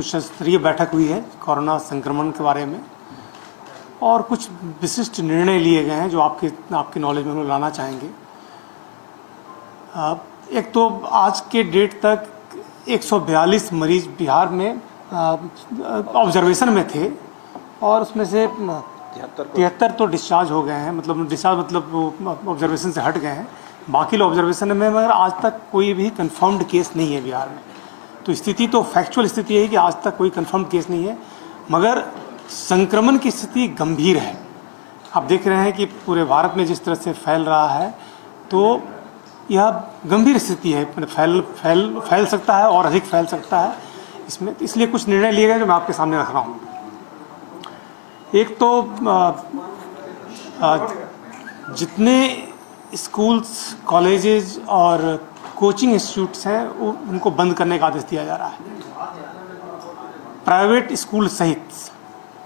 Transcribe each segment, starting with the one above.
उच्च स्तरीय बैठक हुई है कोरोना संक्रमण के बारे में और कुछ विशिष्ट निर्णय लिए गए हैं जो आपके नॉलेज में हम लोग लाना चाहेंगे। एक तो आज के डेट तक 142 मरीज बिहार में ऑब्जर्वेशन में थे और उसमें से 73 तो डिस्चार्ज हो गए हैं, मतलब डिस्चार्ज मतलब ऑब्जर्वेशन से हट गए हैं। बाकी लोग ऑब्जर्वेशन में, मगर आज तक कोई भी कंफर्म्ड केस नहीं है बिहार में। तो स्थिति तो फैक्चुअल स्थिति है कि आज तक कोई कंफर्म केस नहीं है, मगर संक्रमण की स्थिति गंभीर है। आप देख रहे हैं कि पूरे भारत में जिस तरह से फैल रहा है, तो यह गंभीर स्थिति है। फैल सकता है और अधिक फैल सकता है इसमें। इसलिए कुछ निर्णय लिए गए जो मैं आपके सामने रख रहा हूँ। एक तो जितने स्कूल्स, कॉलेजेस और कोचिंग इंस्टीट्यूट्स हैं उनको बंद करने का आदेश दिया जा रहा है। प्राइवेट स्कूल सहित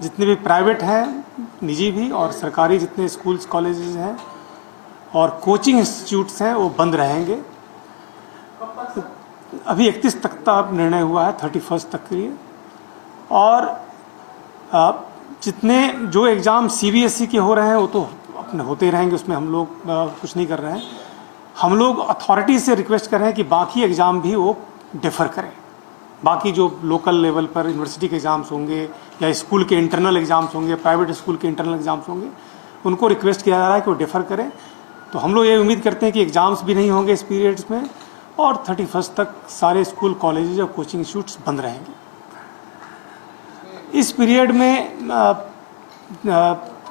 जितने भी प्राइवेट हैं, निजी भी और सरकारी जितने स्कूल्स, कॉलेजेस हैं और कोचिंग इंस्टीट्यूट्स हैं वो बंद रहेंगे। अभी 31 तक का निर्णय हुआ है, 31 तक के लिए। और जितने जो एग्ज़ाम CBSE के हो रहे हैं वो तो अपने होते रहेंगे, उसमें हम लोग कुछ नहीं कर रहे हैं। हम लोग अथॉरिटी से रिक्वेस्ट कर रहे हैं कि बाकी एग्ज़ाम भी वो डिफ़र करें। बाकी जो लोकल लेवल पर यूनिवर्सिटी के एग्ज़ाम्स होंगे या स्कूल के इंटरनल एग्ज़ाम्स होंगे, प्राइवेट स्कूल के इंटरनल एग्ज़ाम्स होंगे, उनको रिक्वेस्ट किया जा रहा है कि वो डिफ़र करें। तो हम लोग ये उम्मीद करते हैं कि एग्ज़ाम्स भी नहीं होंगे इस पीरियड्स में और 31 तक सारे स्कूल, कॉलेजेस और कोचिंग इंस्टीट्यूट्स बंद रहेंगे। इस पीरियड में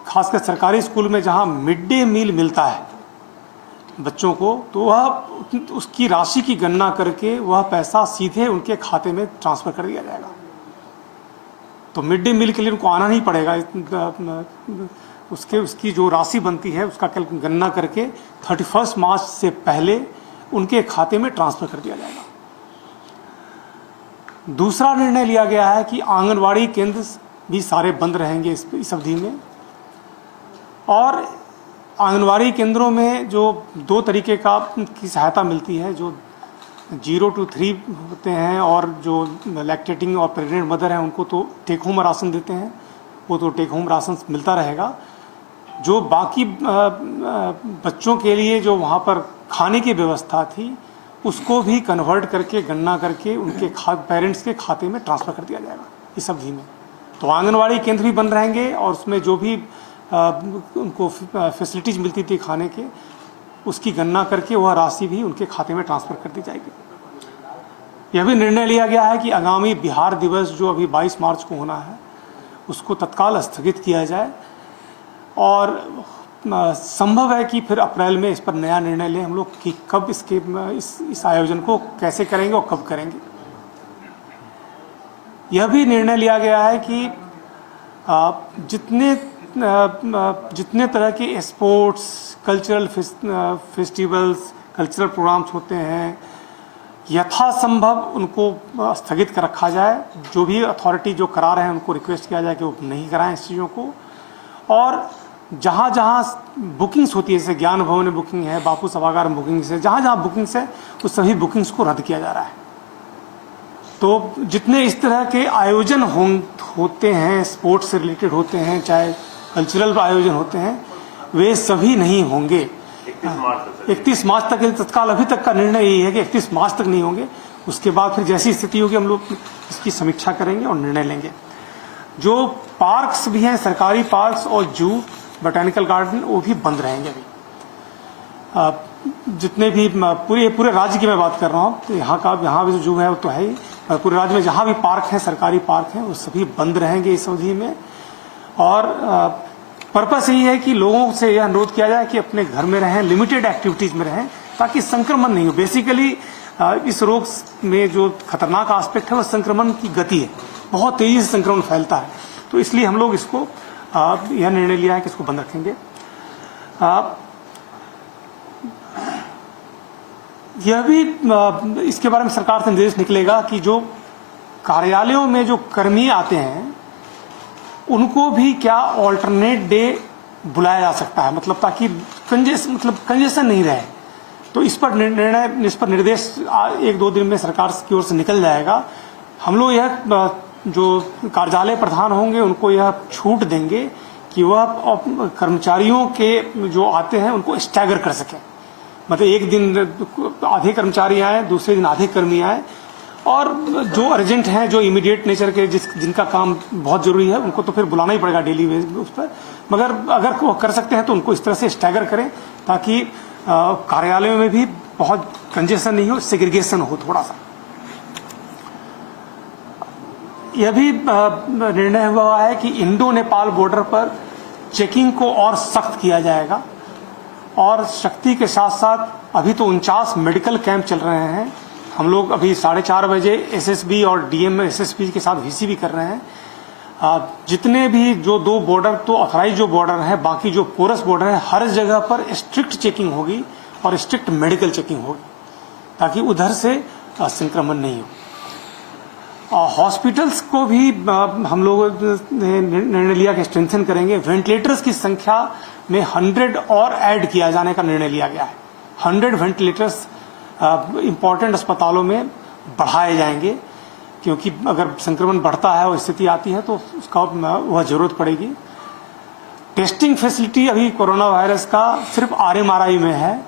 खासकर सरकारी स्कूल में जहाँ मिड डे मील मिलता है बच्चों को, तो वह उसकी राशि की गणना करके वह पैसा सीधे उनके खाते में ट्रांसफ़र कर दिया जाएगा। तो मिड डे मील के लिए उनको आना नहीं पड़ेगा। उसकी जो राशि बनती है उसका गणना करके 31 मार्च से पहले उनके खाते में ट्रांसफ़र कर दिया जाएगा। दूसरा निर्णय लिया गया है कि आंगनवाड़ी केंद्र भी सारे बंद रहेंगे इस अवधि में। और आंगनवाड़ी केंद्रों में जो 2 तरीके की सहायता मिलती है, जो 0 to 3 होते हैं और जो लैक्टेटिंग और प्रेग्नेंट मदर हैं उनको तो टेक होम राशन देते हैं, वो तो टेक होम राशन मिलता रहेगा। जो बाकी बच्चों के लिए जो वहाँ पर खाने की व्यवस्था थी उसको भी कन्वर्ट करके, गणना करके उनके पेरेंट्स के खाते में ट्रांसफ़र कर दिया जाएगा इस अवधि में। तो आंगनवाड़ी केंद्र भी बंद रहेंगे और उसमें जो भी उनको फैसिलिटीज़ मिलती थी खाने के, उसकी गणना करके वह राशि भी उनके खाते में ट्रांसफ़र कर दी जाएगी। यह भी निर्णय लिया गया है कि आगामी बिहार दिवस जो अभी 22 मार्च को होना है उसको तत्काल स्थगित किया जाए और संभव है कि फिर अप्रैल में इस पर नया निर्णय लें हम लोग कि कब इस आयोजन को कैसे करेंगे और कब करेंगे। यह भी निर्णय लिया गया है कि जितने तरह के sports, cultural festivals, cultural programs होते हैं, यथासंभव उनको स्थगित कर रखा जाए। जो भी अथॉरिटी जो करा रहे हैं उनको रिक्वेस्ट किया जाए कि वो नहीं कराएं इस चीज़ों को। और जहाँ जहाँ बुकिंग्स होती है, जैसे ज्ञान भवन में बुकिंग है, बापू सभागार में बुकिंग्स है, जहाँ जहाँ बुकिंग्स है उस सभी बुकिंग्स को रद्द किया जा रहा है। तो जितने इस तरह के आयोजन होते हैं, स्पोर्ट्स से रिलेटेड होते हैं, चाहे कल्चरल आयोजन होते हैं, वे सभी नहीं होंगे 31 मार्च तक। तत्काल अभी तक का निर्णय यही है कि 31 मार्च तक नहीं होंगे। उसके बाद फिर जैसी स्थिति होगी हम लोग इसकी समीक्षा करेंगे और निर्णय लेंगे। जो पार्क्स भी हैं, सरकारी पार्क्स और जू, बोटैनिकल गार्डन, वो भी बंद रहेंगे अभी। जितने भी पूरे राज्य की मैं बात कर रहा हूँ, तो यहाँ भी जो जू है वो तो है ही, पूरे राज्य में जहाँ भी पार्क हैं, सरकारी पार्क हैं, वो सभी बंद रहेंगे इस अवधि में। और पर्पस यही है कि लोगों से यह अनुरोध किया जाए कि अपने घर में रहें, लिमिटेड एक्टिविटीज़ में रहें, ताकि संक्रमण नहीं हो। बेसिकली इस रोग में जो खतरनाक एस्पेक्ट है वो संक्रमण की गति है, बहुत तेज़ी से संक्रमण फैलता है। तो इसलिए हम लोग इसको यह निर्णय लिया है कि इसको बंद रखेंगे। यह भी इसके बारे में सरकार से निर्देश निकलेगा कि जो कार्यालयों में जो कर्मी आते हैं उनको भी क्या ऑल्टरनेट डे बुलाया जा सकता है, मतलब ताकि कंजेशन नहीं रहे। तो इस पर निर्देश 1-2 दिन में सरकार की ओर से निकल जाएगा। हम लोग यह जो कार्यालय प्रधान होंगे उनको यह छूट देंगे कि वह कर्मचारियों के जो आते हैं उनको स्टैगर कर सकें। मतलब एक दिन आधे कर्मचारी आए, दूसरे दिन आधे कर्मी आए, और जो अर्जेंट हैं, जो इमीडिएट नेचर के जिनका काम बहुत जरूरी है, उनको तो फिर बुलाना ही पड़ेगा डेली उस पर। मगर अगर वो कर सकते हैं तो उनको इस तरह से स्टैगर करें ताकि कार्यालयों में भी बहुत कंजेशन नहीं हो, सेग्रीगेशन हो थोड़ा सा। यह भी निर्णय हुआ है कि इंडो नेपाल बॉर्डर पर चेकिंग को और सख्त किया जाएगा, और शक्ति के साथ साथ अभी तो 49 मेडिकल कैंप चल रहे हैं। हम लोग अभी 4:30 बजे एसएसबी और डीएम एसएसपी के साथ वीसी भी कर रहे हैं। जितने भी जो 2 बॉर्डर तो ऑथराइज जो बॉर्डर है, बाकी जो पोरस बॉर्डर है, हर जगह पर स्ट्रिक्ट चेकिंग होगी और स्ट्रिक्ट मेडिकल चेकिंग होगी ताकि उधर से संक्रमण नहीं हो। हॉस्पिटल्स को भी हम लोग ने निर्णय लिया कि स्ट्रेंथन करेंगे। वेंटिलेटर्स की संख्या में 100 और ऐड किया जाने का निर्णय लिया गया है। 100 वेंटिलेटर्स इम्पोर्टेंट अस्पतालों में बढ़ाए जाएंगे, क्योंकि अगर संक्रमण बढ़ता है और स्थिति आती है तो उसका वह जरूरत पड़ेगी। टेस्टिंग फैसिलिटी अभी कोरोना वायरस का सिर्फ RMRI में है,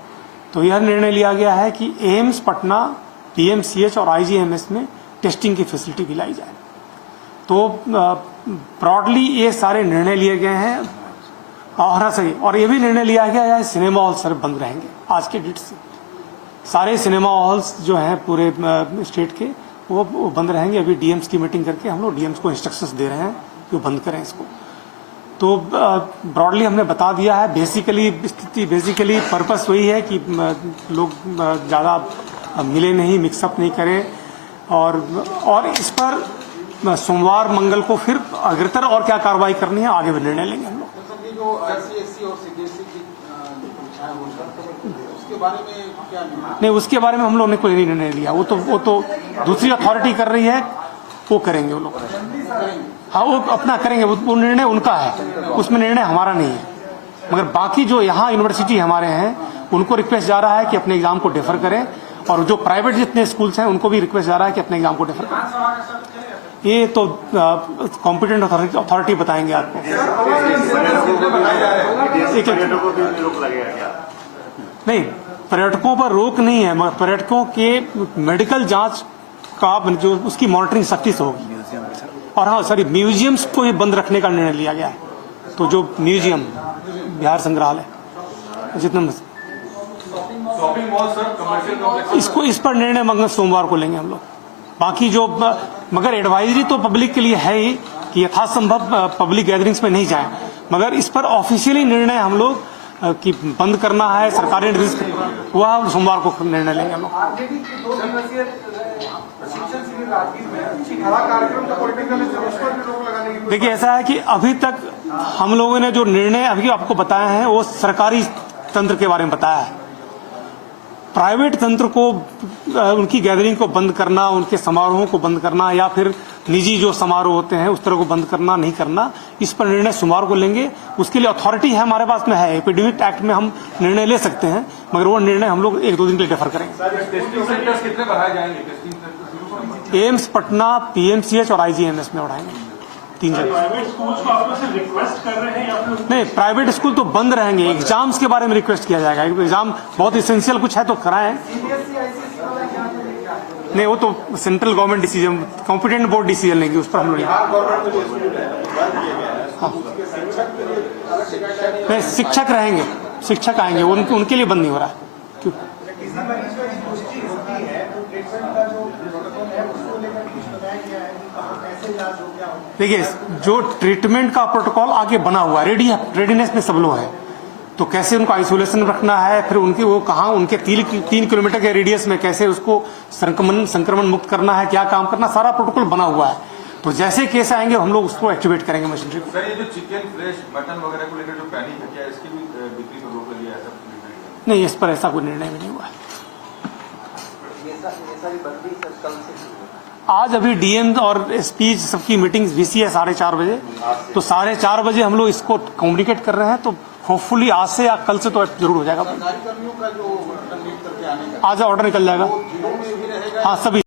तो यह निर्णय लिया गया है कि एम्स पटना, PMCH और IGMS में टेस्टिंग की फैसिलिटी भी लाई जाए। तो ब्रॉडली ये सारे निर्णय लिए गए हैं। और सही, और ये भी निर्णय लिया गया है सिनेमा हॉल सर बंद रहेंगे आज के डेट से। सारे सिनेमा हॉल्स जो हैं पूरे स्टेट के वो बंद रहेंगे। अभी डीएम्स की मीटिंग करके हम लोग डीएम्स को इंस्ट्रक्शंस दे रहे हैं कि वो बंद करें इसको। तो ब्रॉडली हमने बता दिया है। बेसिकली पर्पस वही है कि लोग ज़्यादा मिले नहीं, मिक्सअप नहीं करें, और इस पर सोमवार मंगल को फिर अग्रतर और क्या कार्रवाई करनी है आगे भी निर्णय लेंगे हम लोग। नहीं, उसके बारे में हम लोग ने कोई नहीं निर्णय लिया। वो तो दूसरी अथॉरिटी कर रही है, वो करेंगे वो लोग। हाँ, वो अपना करेंगे, वो निर्णय उनका है, उसमें निर्णय हमारा नहीं है। मगर बाकी जो यहाँ यूनिवर्सिटी हमारे हैं उनको रिक्वेस्ट जा रहा है कि अपने एग्जाम को डेफर करें, और जो प्राइवेट जितने स्कूल्स हैं उनको भी रिक्वेस्ट जा रहा है कि अपने एग्जाम को डेफर करें। ये तो कॉम्पिटेंट अथॉरिटी बताएंगे आपको। नहीं, पर्यटकों पर रोक नहीं है, मगर पर्यटकों के मेडिकल जांच का जो उसकी मॉनिटरिंग सख्ती से होगी। और हाँ सॉरी, म्यूजियम्स को ये बंद रखने का निर्णय लिया गया है। तो जो म्यूजियम, बिहार संग्रहालय, जितना इसको इस पर निर्णय मगर सोमवार को लेंगे हम लोग। बाकी जो मगर एडवाइजरी तो पब्लिक के लिए है ही कि यथासंभव पब्लिक गैदरिंग्स में नहीं जाएं, मगर इस पर ऑफिशियली निर्णय हम लोग कि बंद करना है सरकारी वह सोमवार को निर्णय लेंगे हम लोग। देखिए, ऐसा है कि अभी तक हम लोगों ने जो निर्णय अभी आपको बताए हैं वो सरकारी तंत्र के बारे में बताया है। प्राइवेट तंत्र को उनकी गैदरिंग को बंद करना, उनके समारोहों को बंद करना, या फिर निजी जो समारोह होते हैं उस तरह को बंद करना नहीं करना, इस पर निर्णय सोमवार को लेंगे। उसके लिए अथॉरिटी है हमारे पास में है, एपिडेमिक एक्ट में हम निर्णय ले सकते हैं, मगर वो निर्णय हम लोग 1-2 दिन के लिए डेफर करेंगे। टेस्टिंग सेंटर्स कितने बढ़ाए जाएंगे? एम्स पटना, PMCH और IGMS में बढ़ाएंगे 3 जगह। प्राइवेट स्कूल्स को आप से रिक्वेस्ट कर रहे हैं या फिर नहीं, प्राइवेट स्कूल तो बंद रहेंगे। एग्जाम्स के बारे में रिक्वेस्ट किया जाएगा। एग्जाम बहुत इसेंशियल कुछ है तो कराएं। नहीं, वो तो central government decision, competent board decision लेंगे, उस पर हम लोग नहीं। शिक्षक रहेंगे, शिक्षक आएंगे, उनके लिए बंद नहीं हो रहा है। क्यों? देखिए, जो ट्रीटमेंट का प्रोटोकॉल आगे बना हुआ है, रेडीनेस में सब लोग है, तो कैसे उनको आइसोलेशन रखना है, फिर उनकी वो कहाँ उनके 3 किलोमीटर के रेडियस में कैसे उसको संक्रमण मुक्त करना है, क्या काम करना, सारा प्रोटोकॉल बना हुआ है। तो जैसे केस आएंगे हम लोग उसको एक्टिवेट करेंगे मशीनरी को। सर, ये जो चिकन, फ्लेश, मटन वगैरह को लेकर जो पैनिक है, क्या इसकी भी बिक्री पर रोक लगी है? नहीं, इस पर ऐसा कोई निर्णय भी नहीं हुआ है। आज अभी डीएम और एसपी सबकी मीटिंग VC है 4:30 बजे, तो 4:30 बजे हम लोग इसको कम्युनिकेट कर रहे हैं। तो होपफुली आज से या कल से तो जरूर हो जाएगा। आज ऑर्डर निकल जाएगा। हाँ, सभी